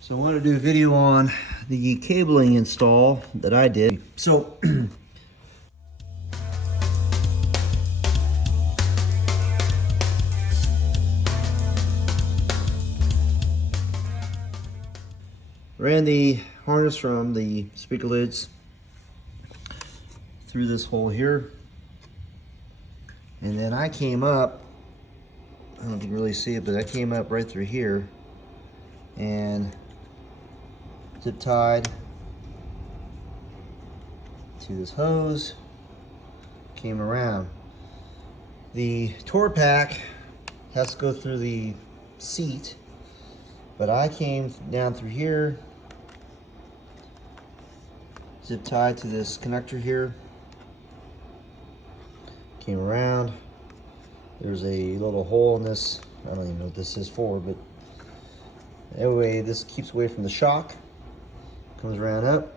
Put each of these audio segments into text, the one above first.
So I wanted to do a video on the cabling install that I did. So ran the harness from the speaker lids through this hole here, and then I came up, I don't know if you can really see it, but I came up right through here and zip tied to this hose, came around. The tour pack has to go through the seat, but I came down through here, zip tied to this connector here, came around. There's a little hole in this, I don't even know what this is for, but anyway, this keeps away from the shock. Comes around up,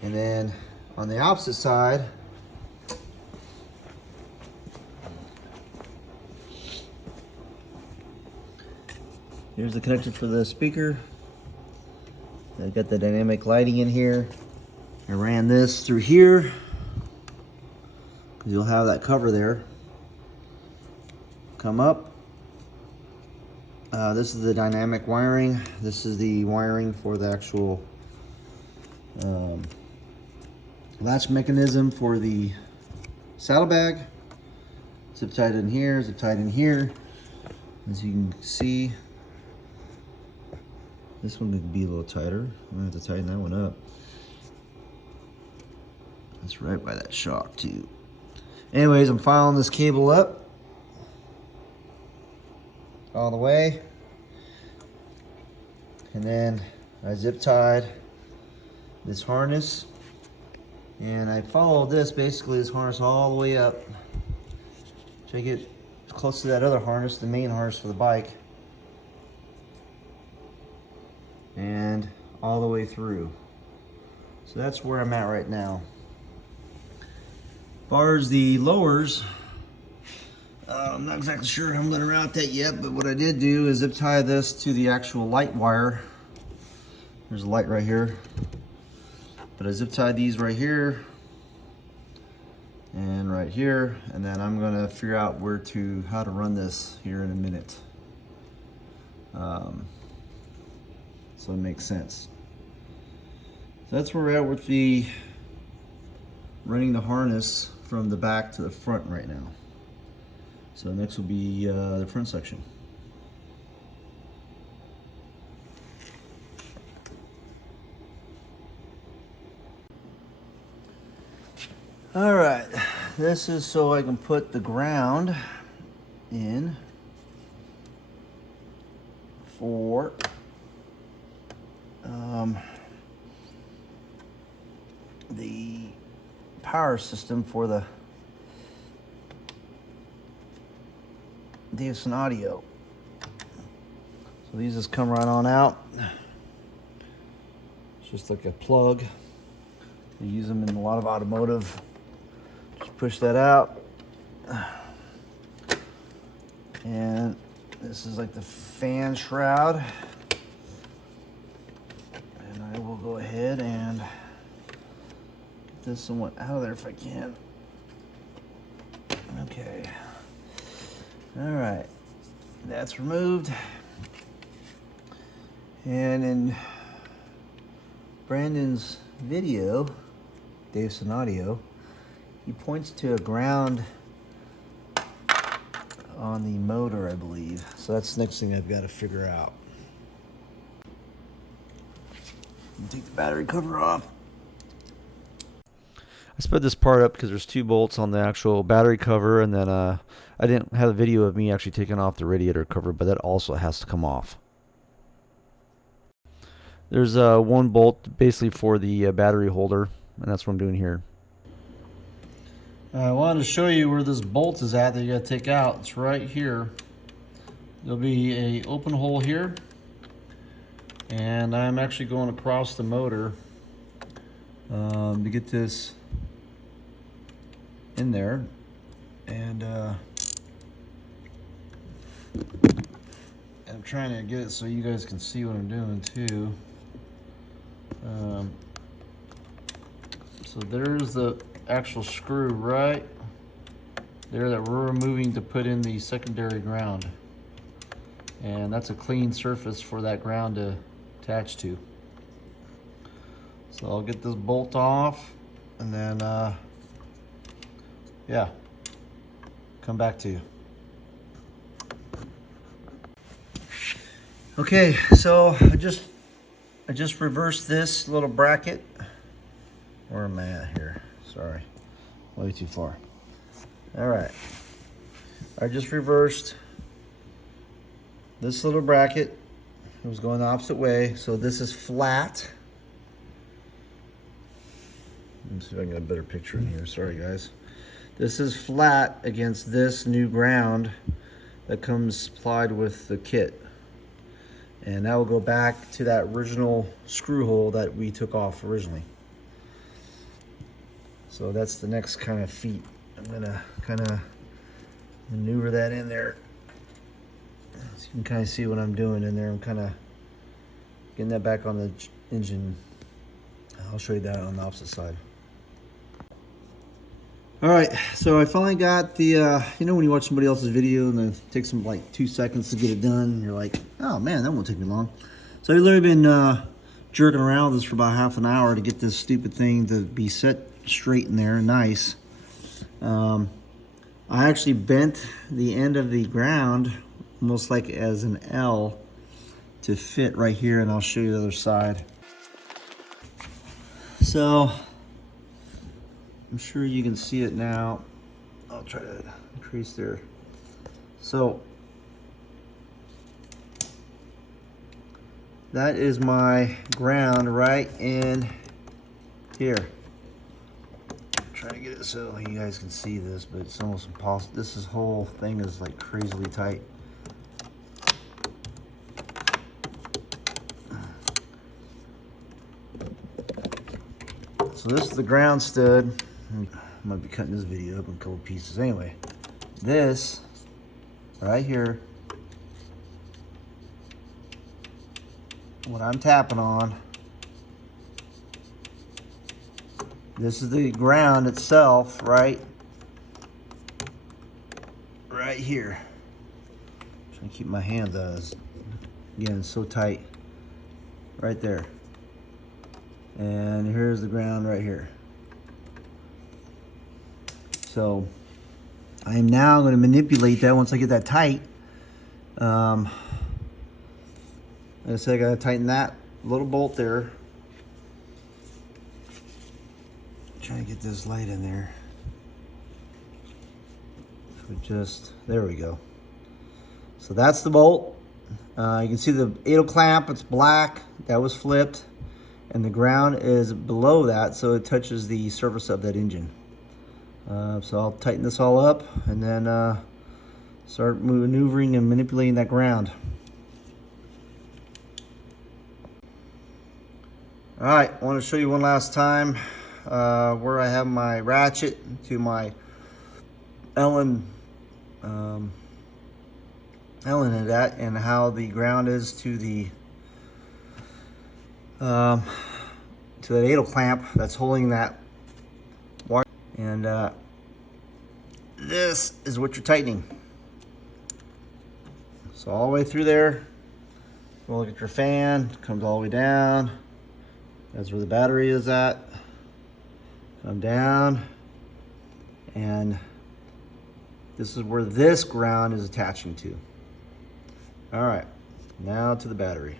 and then on the opposite side, here's the connector for the speaker. I've got the dynamic lighting in here. I ran this through here because you'll have that cover there. Come up. This is the dynamic wiring. This is the wiring for the actual latch mechanism for the saddlebag. Zip tied in here, zip tied in here. As you can see, this one could be a little tighter. I'm gonna have to tighten that one up. That's right by that shock too. Anyways, I'm filing this cable up all the way, and then I zip tied this harness, and I followed this, basically this harness all the way up to get close to that other harness, the main harness for the bike, and all the way through. So that's where I'm at right now. As far as the lowers, I'm not exactly sure how I'm going to route that yet, but what I did do is zip tie this to the actual light wire. There's a light right here, but I zip tied these right here and right here, and then I'm going to figure out how to run this here in a minute, so it makes sense. So that's where we're at with the running the harness from the back to the front right now. So next will be the front section. All right, this is so I can put the ground in for the power system for the Davidson audio. So these just come right on out. It's just like a plug. They use them in a lot of automotive. Just push that out. And this is like the fan shroud. And I will go ahead and get this somewhat out of there if I can. Okay. All right, that's removed. And in Brandon's video, Davidson audio, he points to a ground on the motor, I believe. So that's the next thing I've got to figure out. Take the battery cover off. I sped this part up because there's 2 bolts on the actual battery cover, and then I didn't have a video of me actually taking off the radiator cover, but that also has to come off. There's 1 bolt basically for the battery holder, and that's what I'm doing here. I wanted to show you where this bolt is at that you got to take out. It's right here. There'll be an open hole here, and I'm actually going across the motor to get this in there, and I'm trying to get it so you guys can see what I'm doing too. So there's the actual screw right there that we're removing to put in the secondary ground. And that's a clean surface for that ground to attach to. So I'll get this bolt off and then, yeah, come back to you. Okay, so I just reversed this little bracket. Where am I at here? Sorry, way too far. All right, I just reversed this little bracket. It was going the opposite way, so this is flat. Let me see if I can get a better picture in here. Sorry, guys. This is flat against this new ground that comes supplied with the kit. And that will go back to that original screw hole that we took off originally. So that's the next kind of feat. I'm gonna kind of maneuver that in there. So you can kind of see what I'm doing in there. I'm kind of getting that back on the engine. I'll show you that on the opposite side. All right, so I finally got the, you know when you watch somebody else's video and it takes them like 2 seconds to get it done, and you're like, oh man, that won't take me long. So I've literally been jerking around with this for about half an hour to get this stupid thing to be set straight in there, nice. I actually bent the end of the ground almost like as an L to fit right here, and I'll show you the other side. So I'm sure you can see it now. I'll try to increase there. So that is my ground right in here. I'm trying to get it so you guys can see this, but it's almost impossible. This whole thing is like crazily tight. So this is the ground stud. I might be cutting this video up in a couple pieces. Anyway, this right here, what I'm tapping on, this is the ground itself, right here. I'm trying to keep my hands out of this. Again, it's so tight. Right there. And here's the ground right here. So I am now going to manipulate that once I get that tight. Like I said, I got to tighten that little bolt there. Trying to get this light in there. There we go. So that's the bolt. You can see the 8 clamp, it's black, that was flipped. And the ground is below that, so it touches the surface of that engine. So I'll tighten this all up and then start maneuvering and manipulating that ground. All right, I want to show you one last time where I have my ratchet to my Allen head at, and how the ground is to the that 8 clamp that's holding that wire. And this is what you're tightening. So all the way through there, we'll look at your fan, comes all the way down. That's where the battery is at. Come down, and this is where this ground is attaching to. All right, now to the battery.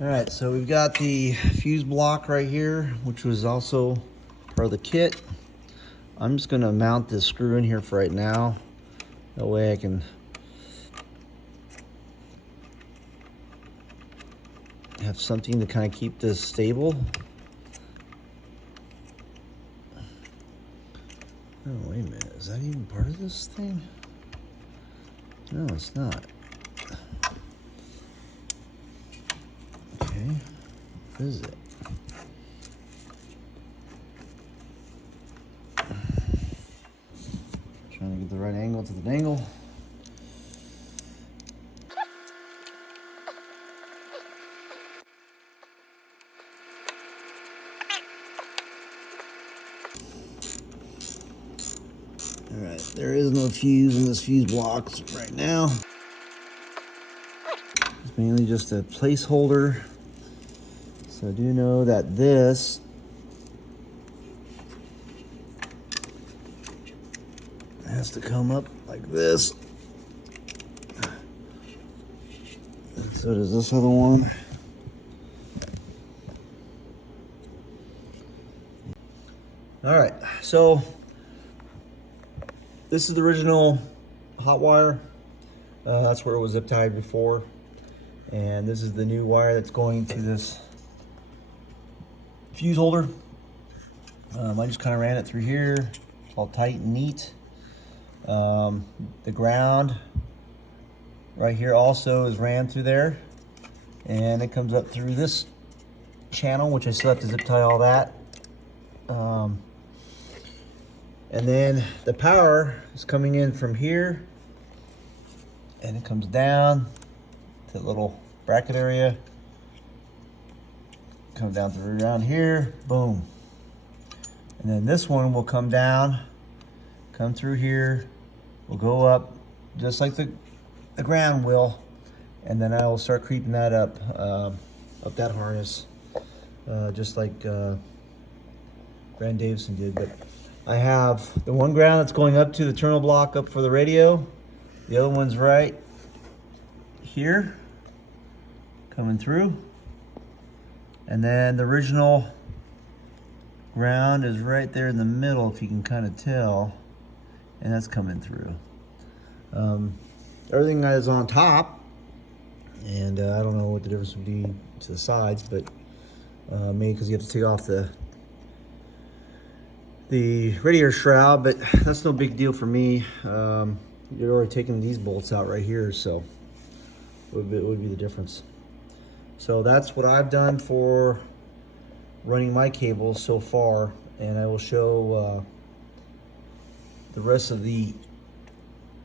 All right, so we've got the fuse block right here, which was also part of the kit. I'm just gonna mount this screw in here for right now. That way I can have something to kind of keep this stable. Oh, wait a minute, is that even part of this thing? No, it's not. Okay, what is it? Trying to get the right angle to the dangle. is no fuse in this fuse block right now. It's mainly just a placeholder. So I do know that this has to come up like this. And so does this other one. All right, so this is the original hot wire. That's where it was zip tied before. And this is the new wire that's going to this fuse holder. I just kind of ran it through here. It's all tight and neat. The ground right here also is ran through there. And it comes up through this channel, which I still have to zip tie all that. And then the power is coming in from here, and it comes down to the little bracket area. Come down through around here, boom. And then this one will come down, come through here, will go up just like the ground will, and then I will start creeping that up that harness, just like Davidson did. But I have the one ground that's going up to the terminal block up for the radio. The other one's right here, coming through. And then the original ground is right there in the middle, if you can kind of tell. And that's coming through. Everything is on top. And I don't know what the difference would be to the sides, but maybe because you have to take off the radiator shroud, but that's no big deal for me. You're already taking these bolts out right here, so it would be the difference. So that's what I've done for running my cables so far, and I will show the rest of the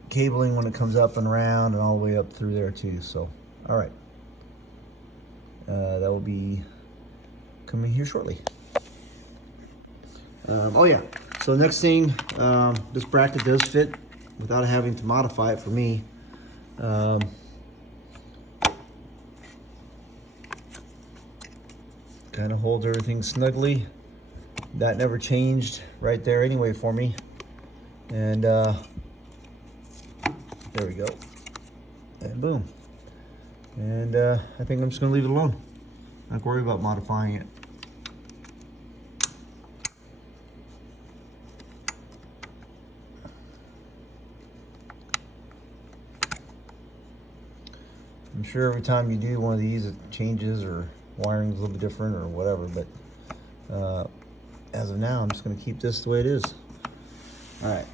cabling when it comes up and around and all the way up through there too. So, all right, that will be coming here shortly. Oh yeah, so the next thing, this bracket does fit without having to modify it for me. Kind of holds everything snugly. That never changed right there anyway for me. And there we go. And boom. And I think I'm just gonna leave it alone. Not worry about modifying it. I'm sure every time you do one of these, it changes or wiring's a little bit different or whatever, but as of now, I'm just going to keep this the way it is. All right.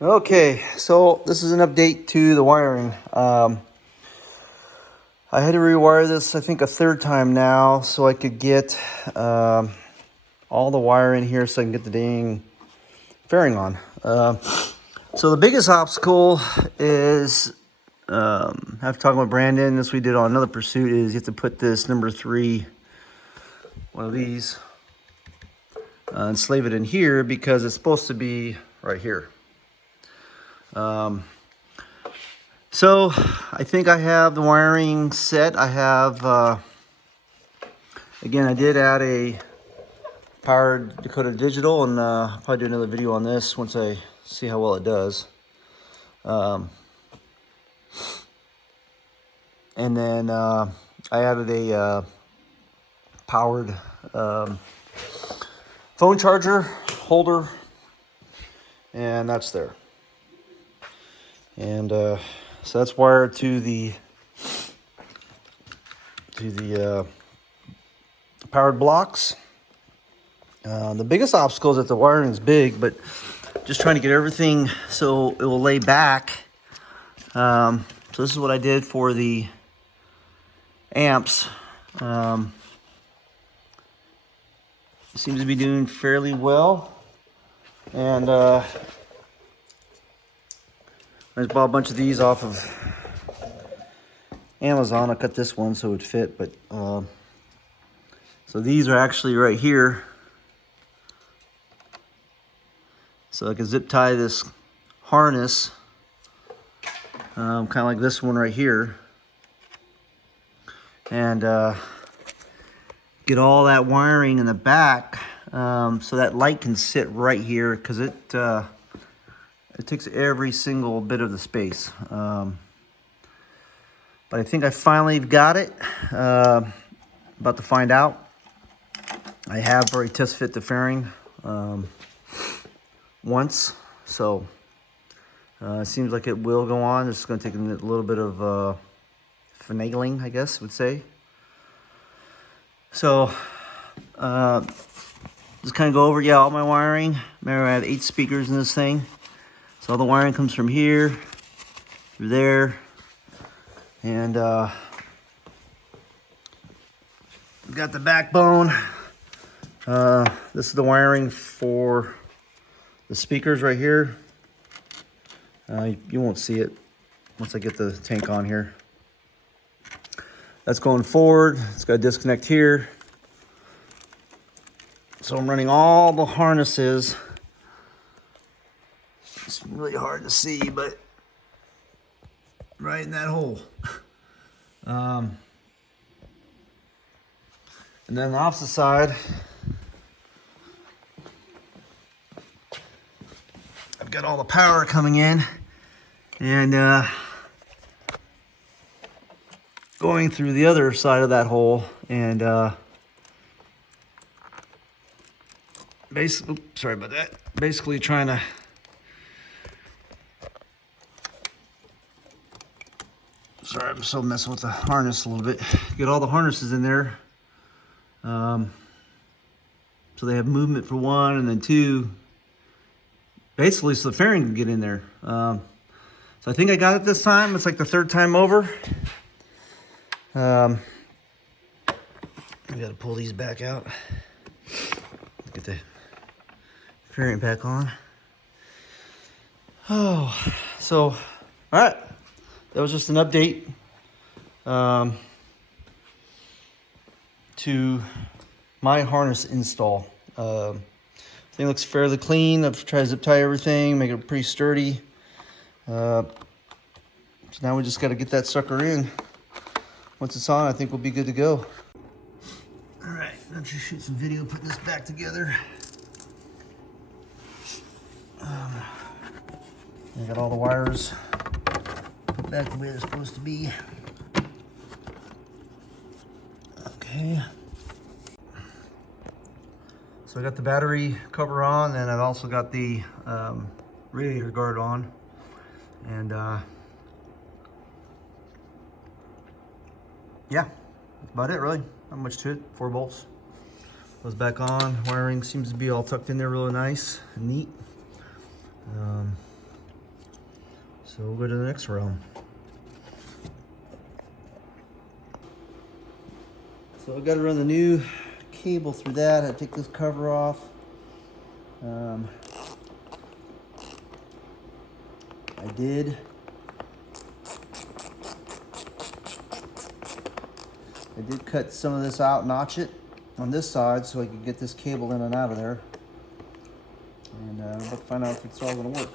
Okay, so this is an update to the wiring. I had to rewire this, I think, a third time now, so I could get all the wire in here so I can get the dang fairing on. So the biggest obstacle is, after talking with Brandon, this we did on another pursuit, is you have to put this number 3, one of these, and slave it in here because it's supposed to be right here. So I think I have the wiring set. I have, again, I did add a powered decoder digital, and I'll probably do another video on this once I see how well it does. And then I added a powered phone charger holder, and that's there. And so that's wired to the powered blocks. The biggest obstacle is that the wiring is big, but just trying to get everything so it will lay back. So this is what I did for the amps. Seems to be doing fairly well. And I just bought a bunch of these off of Amazon. I cut this one so it would fit, but so these are actually right here. So I can zip tie this harness, kind of like this one right here, and get all that wiring in the back, so that light can sit right here, because it takes every single bit of the space. But I think I finally got it. About to find out. I have already test fit the fairing once, so it seems like it will go on. It's going to take a little bit of finagling, I guess would say. So just kind of go over, all my wiring. Remember, I have 8 speakers in this thing, so all the wiring comes from here through there, and got the backbone. This is the wiring for the speakers right here. You won't see it once I get the tank on here. That's going forward. It's got a disconnect here. So I'm running all the harnesses. It's really hard to see, but right in that hole. And then on the opposite side, I've got all the power coming in, and going through the other side of that hole, and basically, sorry about that. Basically trying to I'm still messing with the harness a little bit. Get all the harnesses in there, so they have movement for 1, and then 2. Basically, so the fairing can get in there. So I think I got it this time. It's like the 3rd time over. I gotta pull these back out. Get the fairing back on. Oh, so, all right. That was just an update to my harness install. Thing looks fairly clean. I've tried to zip tie everything, make it pretty sturdy. So now we just got to get that sucker in. Once it's on, I think we'll be good to go. All right, let's just shoot some video putting this back together. I got all the wires put back the way they're supposed to be. Okay. So I got the battery cover on, and I've also got the radiator guard on. And yeah, that's about it really. Not much to it. 4 bolts. Goes back on. Wiring seems to be all tucked in there really nice and neat. So we'll go to the next room. So I've got to run the new cable through that. I take this cover off. I did cut some of this out, notch it on this side so I could get this cable in and out of there. And we'll have to find out if it's all going to work.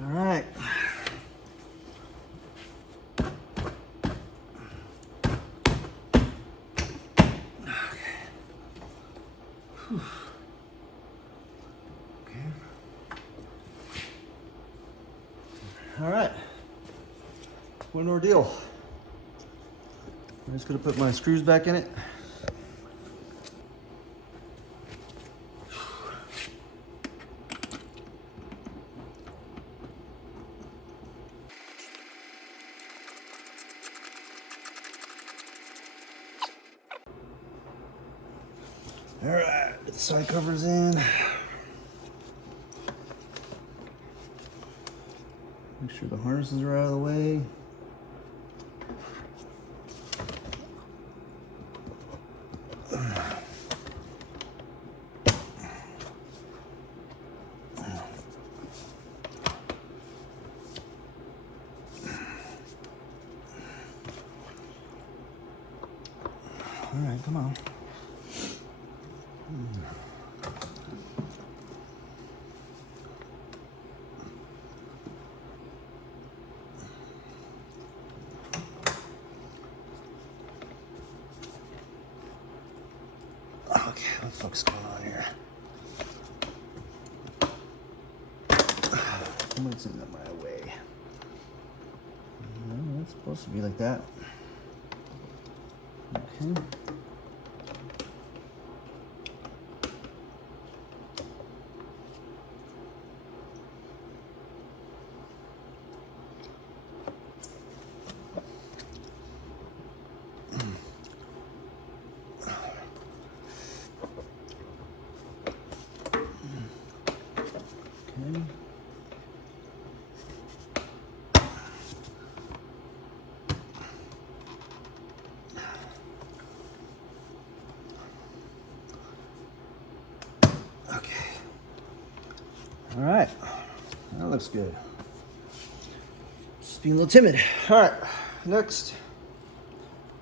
All right. Okay. All right. One more deal. I'm just gonna put my screws back in it. All right, get the side covers in. Make sure the harnesses are out of the way. All right, come on. Okay, what the fuck's going on here? What's in my way? No, it's supposed to be like that. Okay. Okay. Okay. All right. That looks good. Just being a little timid. All right. Next.